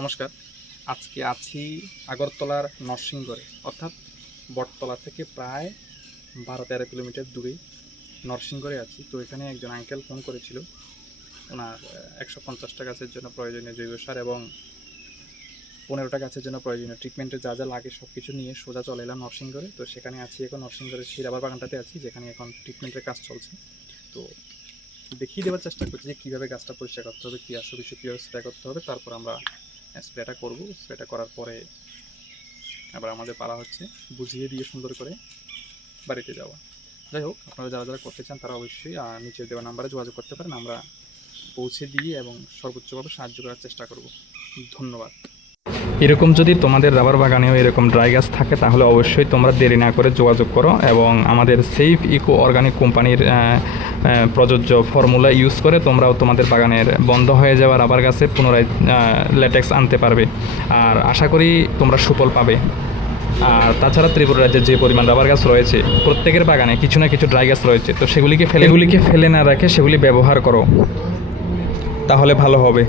নমস্কার। আজকে আছি আগরতলার নরসিংগড়ে, অর্থাৎ বটতলা থেকে প্রায় 12-13 কিলোমিটার দূরে নরসিংগড়ে আছি। তো এখানে একজন আঙ্কেল ফোন করেছিল, ওনার 150টা গাছের জন্য প্রয়োজনীয় জৈব সার এবং 15টা গাছের জন্য প্রয়োজনীয় ট্রিটমেন্টের যা যা লাগে সব কিছু নিয়ে সোজা চলে এলাম নরসিংগড়ে। তো সেখানে আছি এখন, নরসিংগড়ের সেই রাবার বাগানটাতে আছি যেখানে এখন ট্রিটমেন্টের কাজ চলছে। তো দেখিয়ে দেওয়ার চেষ্টা করছি যে কীভাবে গাছটা পরিষ্কার করতে হবে, কী আসবে বিষয় কীভাবে স্প্রে করতে হবে। তারপর আমরা স্প্রেটা করব। স্প্রেটা করার পরে আবার আমাদের পালা হচ্ছে বুঝিয়ে দিয়ে সুন্দর করে বাড়িতে যাওয়া। যাই হোক, আপনারা যারা যারা করতে চান তারা অবশ্যই নিচে দেওয়া নাম্বারে যোগাযোগ করতে পারেন। আমরা পৌঁছে দিয়ে এবং সর্বোচ্চভাবে সাহায্য করার চেষ্টা করব। ধন্যবাদ। এরকম যদি তোমাদের রাবার বাগানেও এরকম ড্রাই গাছ থাকে তাহলে অবশ্যই তোমরা দেরি না করে যোগাযোগ করো এবং আমাদের সেফ ইকো অর্গানিক কোম্পানির প্রযোজ্য ফর্মুলা ইউজ করে তোমরাও তোমাদের বাগানের বন্ধ হয়ে যাওয়া রাবার গাছে পুনরায় ল্যাটেক্স আনতে পারবে। আর আশা করি তোমরা সুফল পাবে। আর তাছাড়া ত্রিপুরা রাজ্যে যে পরিমাণ রাবার গাছ রয়েছে, প্রত্যেকের বাগানে কিছু না কিছু ড্রাই গাছ রয়েছে। তো সেগুলিকে ফেলে না রেখে সেগুলি ব্যবহার করো, তাহলে ভালো হবে।